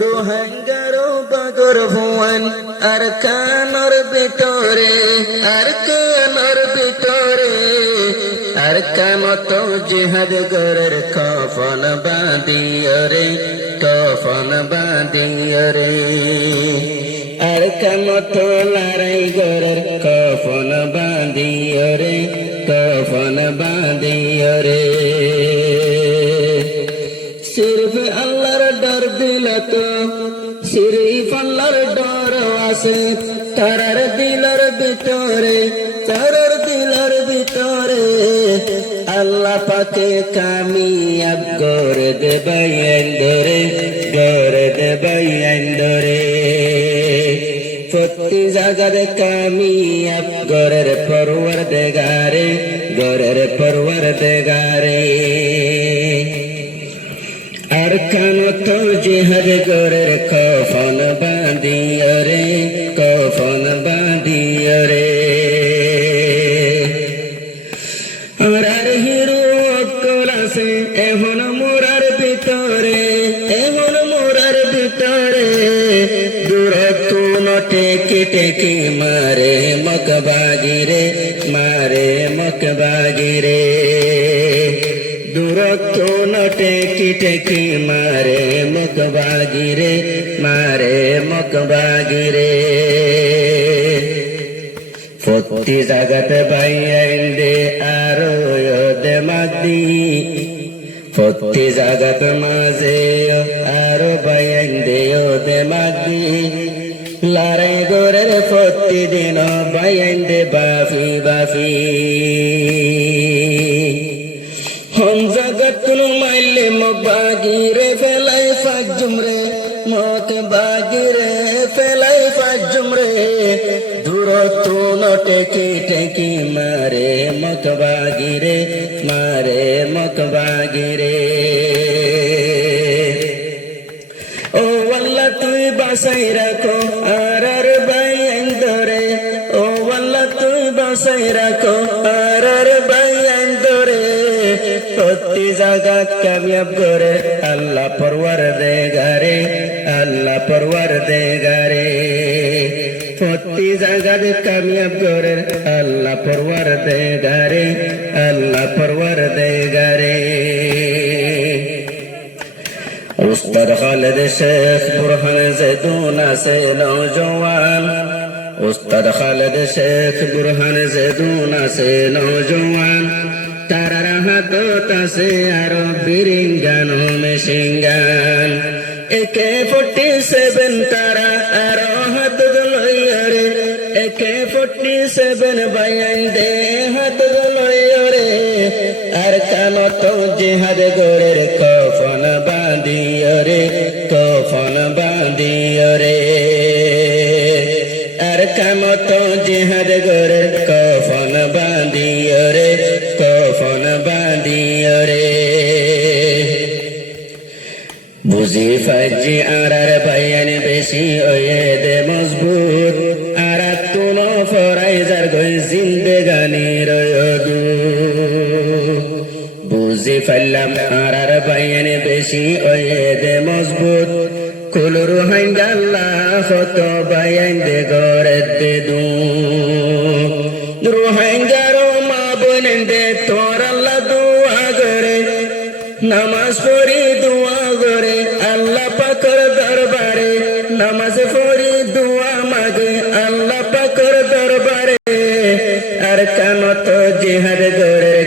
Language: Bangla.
রোহাঙ্গারো বাগর ভুয়ান আর কানর ভিতরে আর কানর ভিতরে আর কামত জিহাদ গরের কফন বাঁধিও রে কফন বাঁধিও রে আর কামত লড়াই গরের কফন বাঁধিও রে কফন বাঁধিও রে सिर्फ अल्लाहर डर दिल तो सिर्फ अल्लाहर डर आसे तारार दिलर भितरे तारार दिलर भितरे अल्लाह पाके कामयाब करे देबै अंदरे करे देबै अंदरे प्रति জায়গার কামিয়াব গরের পরওয়ারদিগারে গরের পরওয়ারদিগারে আর কানত জিহাদ গরের কফন বাঁধিও রে কফন বাঁধিও রে আর হিরো অকল আছে এখন মোরার ভিতরে এখন মোরার ভিতরে দূরত্ব টেকে টেকে মারে মকবাগিরে মারে মকবাগিরে দূরত্ব টেকি টেকি মারে মকবাগিরে মারে মকবাগিরে প্রতি জাগাত বাইন্দে আরো দে মাদি প্রতি জাগাত মাঝে আরো বাইন্দে দে মাদি লড়াই গোরের প্রতিদিন বাইন্দে বাফি বাফি हम जगत माइले मकबागिरे फेलाई फाजुमरे मकबागिरे फेलाई फाजुमरे दूरत्व टेकी टेकी मारे मकबागिरे मारे मकबागिरे ओ वल्ला तुई बासाई राखो आरार बायंदरे ओ वल्ला तुई बासाई राखो आरार बायंदरे প্রতি জাগাত কামিয়াব করে আল্লাহ পরওয়ারদিগারে আল্লাহ পরওয়ারদিগারে প্রতি জাগাত কামিয়াব করে আল্লাহ পরওয়ারদিগারে আল্লাহ পরওয়ারদিগারে উস্তাদ খালেদ শেখ বুরহান জেদুন আছে নওজওয়ান উস্তাদ খালেদ শেখ বুরহান জেদুন আছে নওজওয়ান তারার হাতত আছে আরো বিরিঙ্গান মেশিনগান AK-47 তারা আরো হাতত লইরে AK-47 বাইন্দে হাতত লইরে আর কানত জিহাদ গরের কফন বাঁধিও রে কফন বাঁধিও রে আর কামত জিহাদ গরের কফন বাঁধিও রে কফন বাঁধিও রে বুঝি ফাজি আরার বায়ান বেশি ওয়ে দে মজবুত আর তুন ফরাইজার গই জিন্দেগানি রয়দু বুঝি ফাইলাম আরার বায়ান বেশি ওয়ে দে মজবুত কুলুর হাঙ্গাল্লা হত বায়ান দে গরে দে দু রোহাঙ্গারো মা বনেন্দে তোর আল্লাহ দুয়া করে নামাজ পড়ি দুয়া করে আল্লাহ পাকের দরবারে নামাজ পড়ি দুয়া মাগে আল্লাহ পাকের দরবারে আর কানত জিহাদ করে